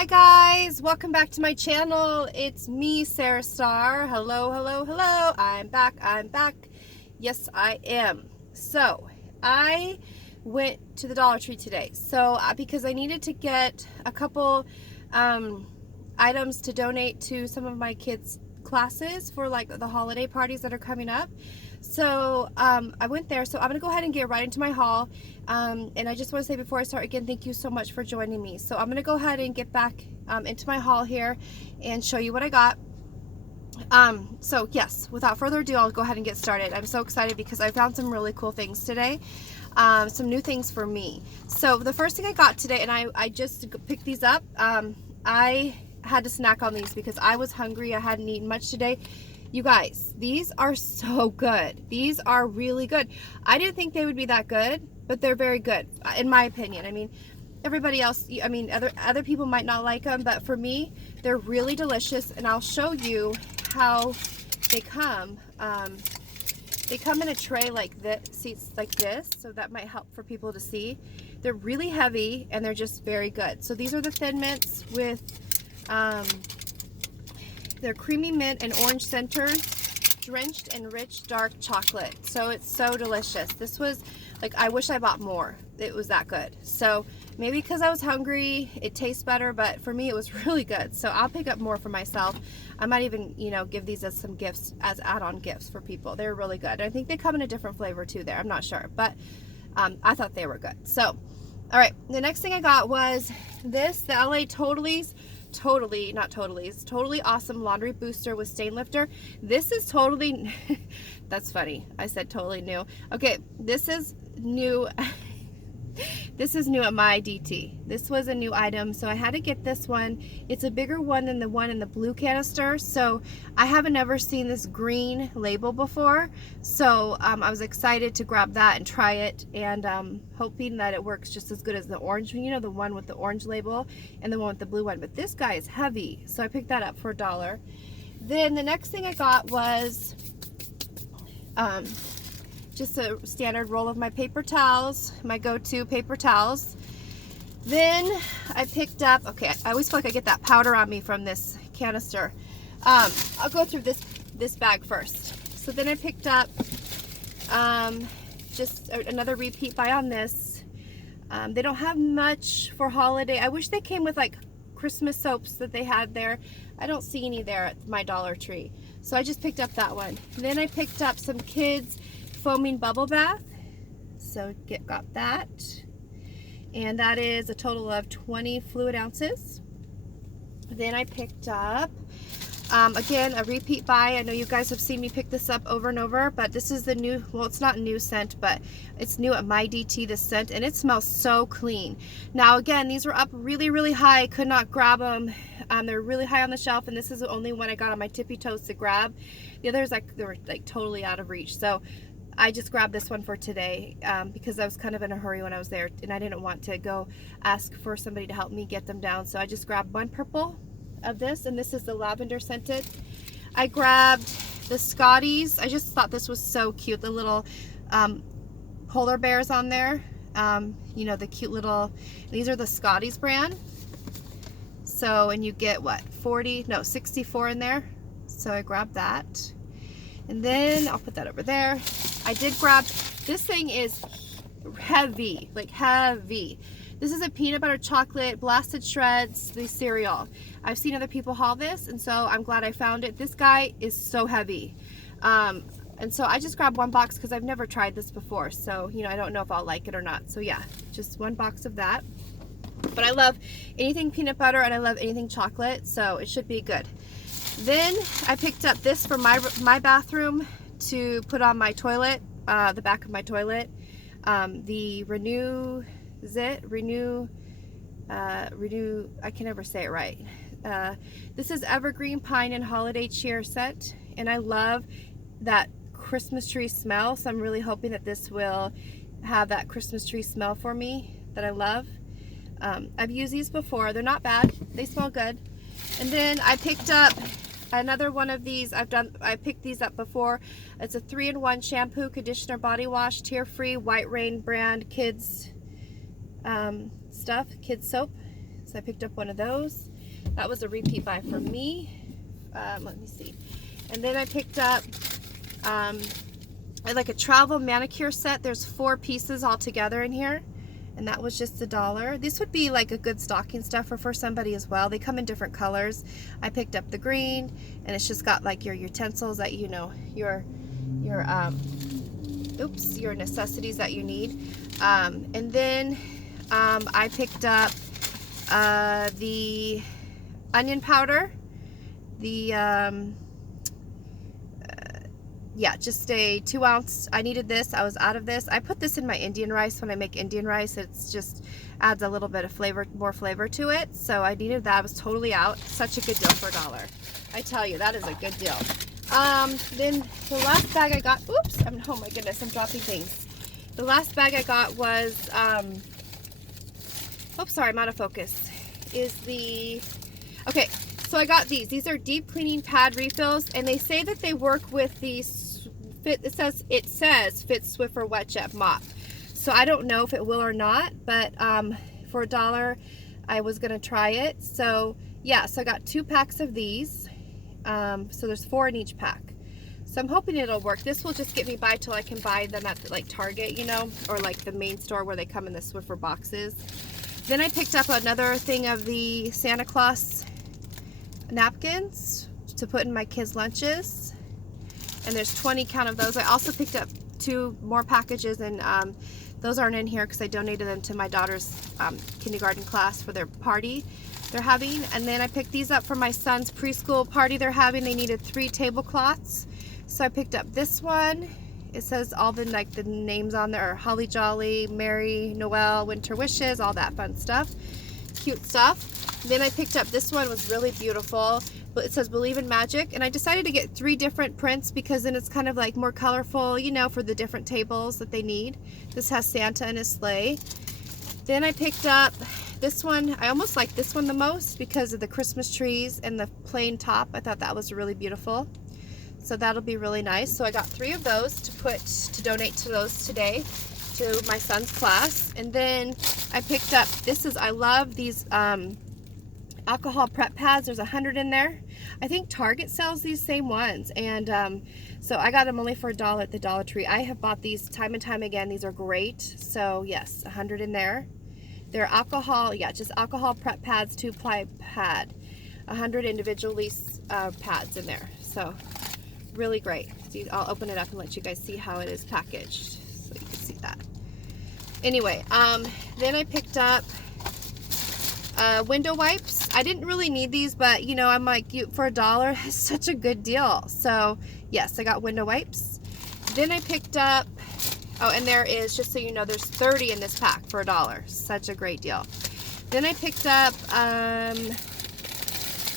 Hi guys, welcome back to my channel. It's me, Sarah Star. Hello, hello, hello. I'm back. Yes, I am. So, I went to the Dollar Tree today. So, because I needed to get a couple items to donate to some of my kids' classes for like the holiday parties that are coming up. So I went there. So I'm gonna go ahead and get right into my haul. And I just want to say before I start again, thank you so much for joining me. So I'm gonna go ahead and get back into my haul here and show you what I got. So yes, without further ado, I'll go ahead and get started. I'm so excited because I found some really cool things today. Some new things for me. So the first thing I got today, and I just picked these up. I had to snack on these because I was hungry. I hadn't eaten much today. You guys, these are so good. These are really good. I didn't think they would be that good, but they're very good, in my opinion. I mean, everybody else, I mean, other people might not like them, but for me, they're really delicious, and I'll show you how they come. They come in a tray like this, seats like this, so that might help for people to see. They're really heavy, and they're just very good. So these are the Thin Mints with they're creamy mint and orange centers, drenched in rich dark chocolate. So it's so delicious. This was like, I wish I bought more. It was that good. So maybe because I was hungry, it tastes better, but for me it was really good. So I'll pick up more for myself. I might even, you know, give these as some gifts, as add-on gifts for people. They're really good. I think they come in a different flavor too there. I'm not sure, but I thought they were good. So, all right, the next thing I got was this, the LA Totally Awesome Laundry Booster with Stain Lifter. This is totally, that's funny. I said totally new. Okay, this is new. This is new at my DT. This was a new item, so I had to get this one. It's a bigger one than the one in the blue canister, so I haven't ever seen this green label before. So I was excited to grab that and try it, and hoping that it works just as good as the orange one, you know, the one with the orange label and the one with the blue one. But this guy is heavy, so I picked that up for $1. Then the next thing I got was just a standard roll of my paper towels, my go-to paper towels. Then I picked up, okay, I always feel like I get that powder on me from this canister. I'll go through this bag first. So then I picked up just another repeat buy on this. They don't have much for holiday. I wish they came with like Christmas soaps that they had there. I don't see any there at my Dollar Tree. So I just picked up that one. Then I picked up some kids foaming bubble bath, so got that, and that is a total of 20 fluid ounces. Then I picked up again a repeat buy. I know you guys have seen me pick this up over and over, but this is the new, well, it's not new scent, but it's new at my DT, this scent, and it smells so clean. Now again, these were up really high. I could not grab them. They're really high on the shelf, and this is the only one I got on my tippy toes to grab. The others, like, they were like totally out of reach. So I just grabbed this one for today because I was kind of in a hurry when I was there, and I didn't want to go ask for somebody to help me get them down. So I just grabbed one purple of this, and this is the lavender scented. I grabbed the Scotties. I just thought this was so cute. The little polar bears on there. You know, the cute little, these are the Scotties brand. So, and you get what, 64 in there. So I grabbed that. And then I'll put that over there. I did grab, this thing is heavy, like heavy. This is a peanut butter chocolate blasted shreds, the cereal. I've seen other people haul this, and so I'm glad I found it. This guy is so heavy. And so I just grabbed one box because I've never tried this before. So, you know, I don't know if I'll like it or not. So yeah, just one box of that. But I love anything peanut butter, and I love anything chocolate, so it should be good. Then I picked up this for my bathroom to put on my toilet, the back of my toilet. The Renew, I can never say it right. This is Evergreen Pine and Holiday Cheer Set, and I love that Christmas tree smell, so I'm really hoping that this will have that Christmas tree smell for me that I love. I've used these before. They're not bad. They smell good. And then I picked up another one of these. I picked these up before. It's a 3-in-1 shampoo, conditioner, body wash, tear-free, White Rain brand kids stuff, kids soap. So I picked up one of those. That was a repeat buy for me. Let me see. And then I picked up like a travel manicure set. There's 4 pieces all together in here. And that was just $1. This would be like a good stocking stuffer for somebody as well. They come in different colors. I picked up the green, and it's just got like your utensils that, you know, your necessities that you need. And then I picked up the onion powder, the yeah, just a 2 ounce. I needed this. I was out of this. I put this in my Indian rice. When I make Indian rice, it's just adds a little bit of flavor, more flavor to it. So I needed that. I was totally out. Such a good deal for $1. I tell you, that is a good deal. Then the last bag I got, oops, oh my goodness, I'm dropping things. The last bag I got was, oops, sorry, I'm out of focus, is the, okay, so I got these. These are deep cleaning pad refills, and they say that they work with the it says Fit Swiffer Wet Jet Mop. So I don't know if it will or not, but for $1, I was gonna try it. So yeah, so I got 2 packs of these. So there's 4 in each pack. So I'm hoping it'll work. This will just get me by till I can buy them at like Target, you know, or like the main store where they come in the Swiffer boxes. Then I picked up another thing of the Santa Claus napkins to put in my kids' lunches, and there's 20 count of those. I also picked up 2 more packages, and those aren't in here because I donated them to my daughter's kindergarten class for their party they're having. And then I picked these up for my son's preschool party they're having. They needed 3 tablecloths, so I picked up this one. It says all the like the names on there are Holly Jolly, Merry Noel, Winter Wishes, all that fun stuff, cute stuff. Then I picked up this one, was really beautiful, but it says Believe in Magic, and I decided to get 3 different prints because then it's kind of like more colorful, you know, for the different tables that they need. This has Santa and his sleigh. Then I picked up this one. I almost like this one the most because of the Christmas trees and the plain top. I thought that was really beautiful. So that'll be really nice. So I got 3 of those to donate to those today to my son's class. And then I picked up, I love these alcohol prep pads. There's 100 in there. I think Target sells these same ones, and so I got them only for $1 at the Dollar Tree. I have bought these time and time again. These are great. So yes, 100 in there. They're alcohol, yeah, just alcohol prep pads, 2-ply pad, 100 individually pads in there. So really great. See, I'll open it up and let you guys see how it is packaged so you can see that. Anyway, then I picked up window wipes. I didn't really need these, but you know, I'm like, for $1, it's such a good deal. So yes, I got window wipes. Then I picked up, oh, and there is, just so you know, there's 30 in this pack for $1. Such a great deal. Then I picked up,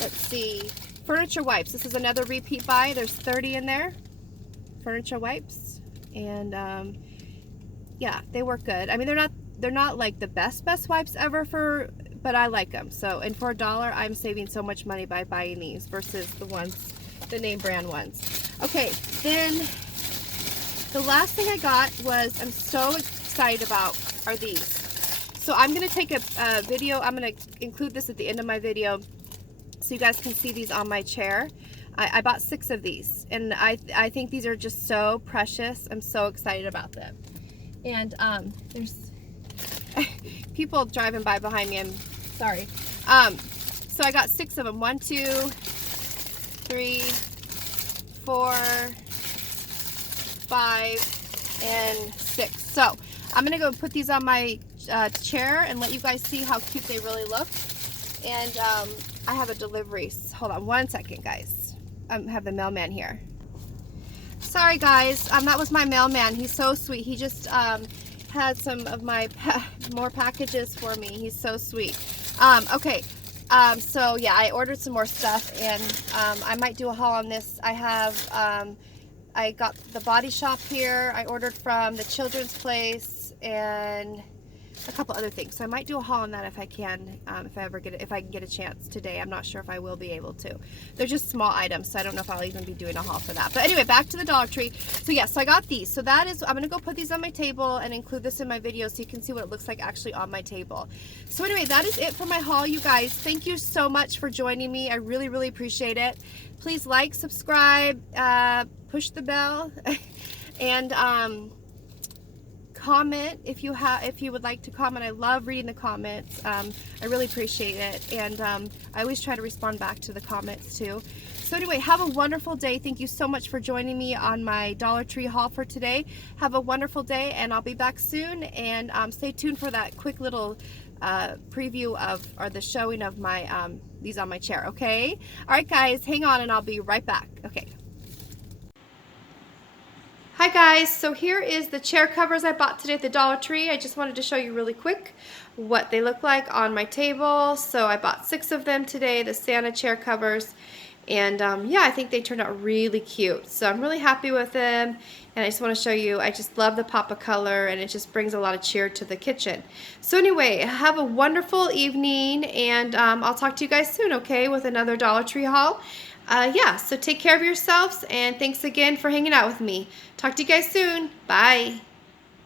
let's see, furniture wipes. This is another repeat buy. There's 30 in there, furniture wipes, and yeah, they work good. I mean, they're not like the best wipes ever but I like them. So, and for $1, I'm saving so much money by buying these versus the name brand ones. Okay, then the last thing I got was, I'm so excited about, are these. So I'm going to take a video. I'm going to include this at the end of my video so you guys can see these on my chair. I bought 6 of these, and I think these are just so precious. I'm so excited about them. And there's people driving by behind me. I'm sorry. So I got 6 of them. 1, 2, 3, 4, 5, and 6. So I'm gonna go put these on my chair and let you guys see how cute they really look. And I have a delivery. Hold on 1 second, guys. I have the mailman here. Sorry, guys. That was my mailman. He's so sweet. He just had some of my more packages for me. He's so sweet. Okay. So yeah, I ordered some more stuff, and I might do a haul on this. I have I got the Body Shop here. I ordered from the Children's Place, and a couple other things. So I might do a haul on that if I can, if I can get a chance today. I'm not sure if I will be able to. They're just small items, so I don't know if I'll even be doing a haul for that. But anyway, back to the Dollar Tree. So yes, so I got these. So that is, I'm gonna go put these on my table and include this in my video so you can see what it looks like actually on my table. So anyway, that is it for my haul, you guys. Thank you so much for joining me. I really, really appreciate it. Please like, subscribe, push the bell, and comment if you would like to comment. I love reading the comments. I really appreciate it, and I always try to respond back to the comments too. So anyway, have a wonderful day. Thank you so much for joining me on my Dollar Tree haul for today. Have a wonderful day, and I'll be back soon, and stay tuned for that quick little preview of, or the showing of my these on my chair. Okay, all right guys, hang on and I'll be right back. Okay. Hi guys, so here is the chair covers I bought today at the Dollar Tree. I just wanted to show you really quick what they look like on my table. So I bought 6 of them today, the Santa chair covers, and yeah, I think they turned out really cute. So I'm really happy with them, and I just want to show you, I just love the pop of color, and it just brings a lot of cheer to the kitchen. So anyway, have a wonderful evening, and I'll talk to you guys soon, okay, with another Dollar Tree haul. Yeah, so take care of yourselves, and thanks again for hanging out with me. Talk to you guys soon. Bye.